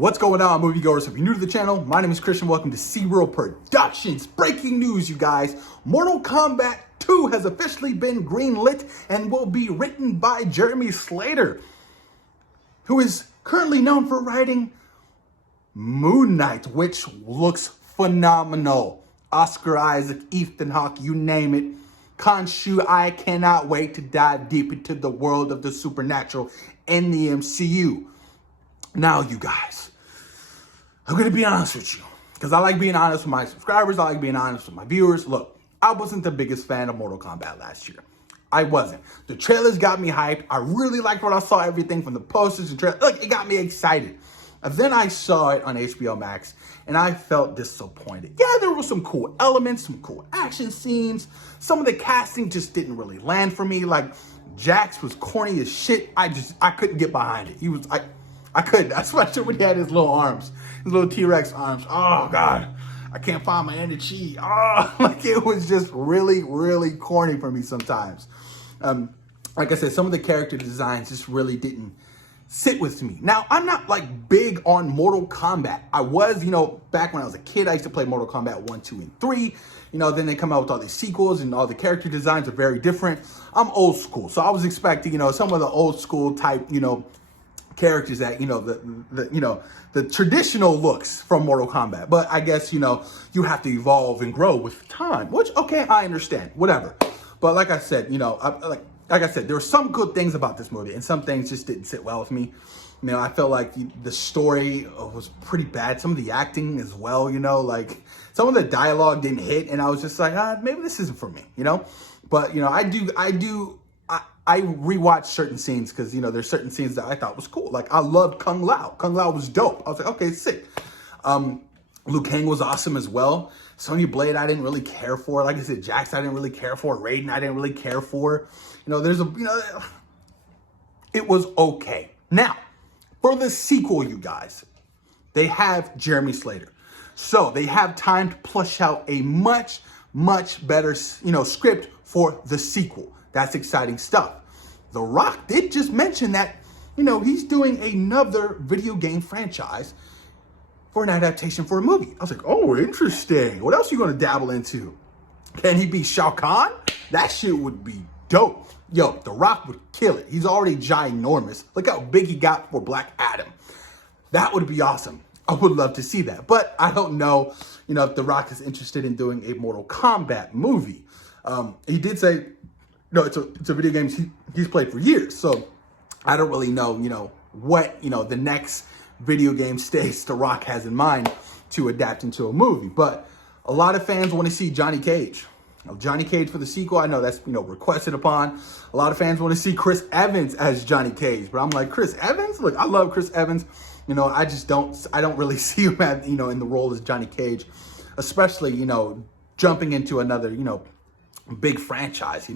What's going on, moviegoers? If you're new to the channel, my name is Christian. Welcome to SeaWorld Productions. Breaking news, you guys. Mortal Kombat 2 has officially been greenlit and will be written by Jeremy Slater, who is currently known for writing Moon Knight, which looks phenomenal. Oscar Isaac, Ethan Hawke, you name it. Khonshu, I cannot wait to dive deep into the world of the supernatural in the MCU. Now, you guys, I'm going to be honest with you, because I like being honest with my subscribers. I like being honest with my viewers. Look, I wasn't the biggest fan of Mortal Kombat last year. I wasn't. The trailers got me hyped. I really liked what I saw, everything from the posters and trailers. Look, it got me excited. And then I saw it on HBO Max, and I felt disappointed. Yeah, there were some cool elements, some cool action scenes. Some of the casting just didn't really land for me. Like, Jax was corny as shit. I couldn't get behind it. I couldn't, especially when he had his little arms, his little T-Rex arms. Oh, God, I can't find my energy. Oh, like, it was just really, really corny for me sometimes. Like I said, some of the character designs just really didn't sit with me. Now, I'm not, like, big on Mortal Kombat. I was, back when I was a kid, I used to play Mortal Kombat 1, 2, and 3. Then they come out with all these sequels, and all the character designs are very different. I'm old school, so I was expecting, some of the old school type, characters that, the traditional looks from Mortal Kombat. But I guess, you have to evolve and grow with time, which, okay, I understand, whatever. But like I said, like I said, there were some good things about this movie, and some things just didn't sit well with me. I felt like the story was pretty bad. Some of the acting as well, like some of the dialogue didn't hit, and I was just like, maybe this isn't for me, But, I rewatched certain scenes because, there's certain scenes that I thought was cool. Like, I loved Kung Lao. Kung Lao was dope. I was like, okay, sick. Liu Kang was awesome as well. Sonya Blade, I didn't really care for. Like I said, Jax, I didn't really care for. Raiden, I didn't really care for. It was okay. Now, for the sequel, you guys, they have Jeremy Slater. So they have time to plush out a much, much better, script for the sequel. That's exciting stuff. The Rock did just mention that, he's doing another video game franchise for an adaptation for a movie. I was like, oh, interesting. What else are you going to dabble into? Can he be Shao Kahn? That shit would be dope. Yo, The Rock would kill it. He's already ginormous. Look how big he got for Black Adam. That would be awesome. I would love to see that. But I don't know, if The Rock is interested in doing a Mortal Kombat movie. He did say, no, it's a video game he's played for years. So I don't really know, what, the next video game stage The Rock has in mind to adapt into a movie. But a lot of fans want to see Johnny Cage. Johnny Cage for the sequel, I know that's, requested upon. A lot of fans want to see Chris Evans as Johnny Cage. But I'm like, Chris Evans? Look, I love Chris Evans. I don't really see him at, in the role as Johnny Cage. Especially, jumping into another, big franchise.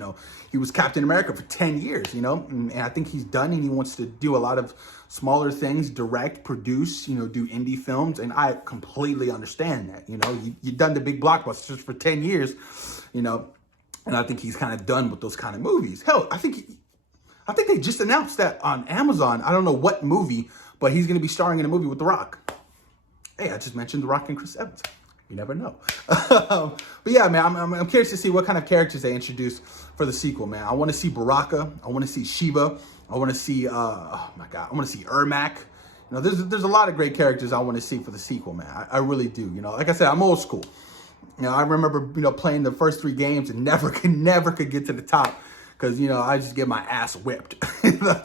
He was Captain America for 10 years, and I think he's done, and he wants to do a lot of smaller things, direct, produce, do indie films, and I completely understand that. You've done the big blockbusters for 10 years, and I think he's kind of done with those kind of movies. Hell, I think they just announced that on Amazon. I don't know what movie, but he's going to be starring in a movie with The Rock. Hey, I just mentioned The Rock and Chris Evans. You never know. But yeah, man, I'm curious to see what kind of characters they introduce for the sequel, man. I want to see Baraka. I want to see Shiva. I want to see, oh my God, I want to see Ermac. There's a lot of great characters I want to see for the sequel, man. I really do. Like I said, I'm old school. I remember, playing the first 3 games and never could get to the top because, I just get my ass whipped.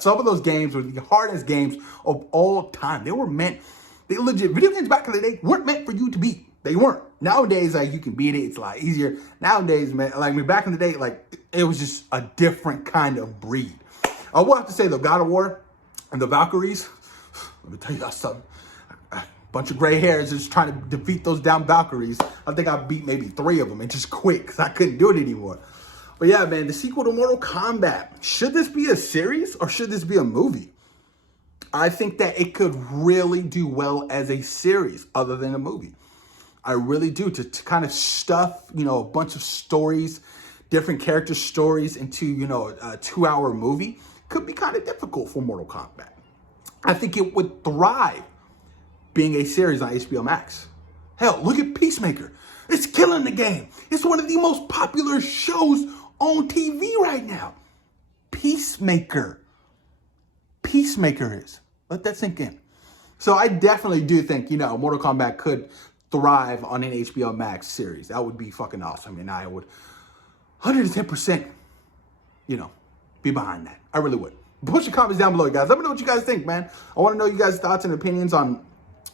Some of those games were the hardest games of all time. They legit, video games back in the day weren't meant for you to beat. They weren't. Nowadays, like, you can beat it. It's a lot easier. Nowadays, man, like, back in the day, like, it was just a different kind of breed. I will have to say, though, God of War and the Valkyries, let me tell you something. A bunch of gray hairs just trying to defeat those damn Valkyries. I think I beat maybe 3 of them and just quit because I couldn't do it anymore. But yeah, man, the sequel to Mortal Kombat. Should this be a series or should this be a movie? I think that it could really do well as a series other than a movie. I really do. To kind of stuff, a bunch of stories, different character stories into, a 2-hour movie could be kind of difficult for Mortal Kombat. I think it would thrive being a series on HBO Max. Hell, look at Peacemaker. It's killing the game. It's one of the most popular shows on TV right now. Peacemaker. Peacemaker is. Let that sink in. So I definitely do think, Mortal Kombat could thrive on an HBO Max series. That would be fucking awesome. And I would 110%, be behind that. I really would. Push your comments down below, guys. Let me know what you guys think, man. I want to know you guys' thoughts and opinions on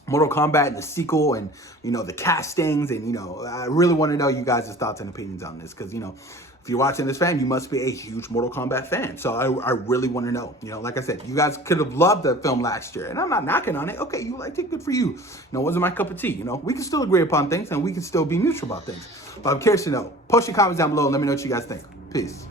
Mortal Kombat and the sequel and, the castings. And, I really want to know you guys' thoughts and opinions on this because, if you're watching this fan, you must be a huge Mortal Kombat fan. So I really want to know. Like I said, you guys could have loved the film last year. And I'm not knocking on it. Okay, you liked it. Good for you. It wasn't my cup of tea. We can still agree upon things and we can still be neutral about things. But I'm curious to know. Post your comments down below and let me know what you guys think. Peace.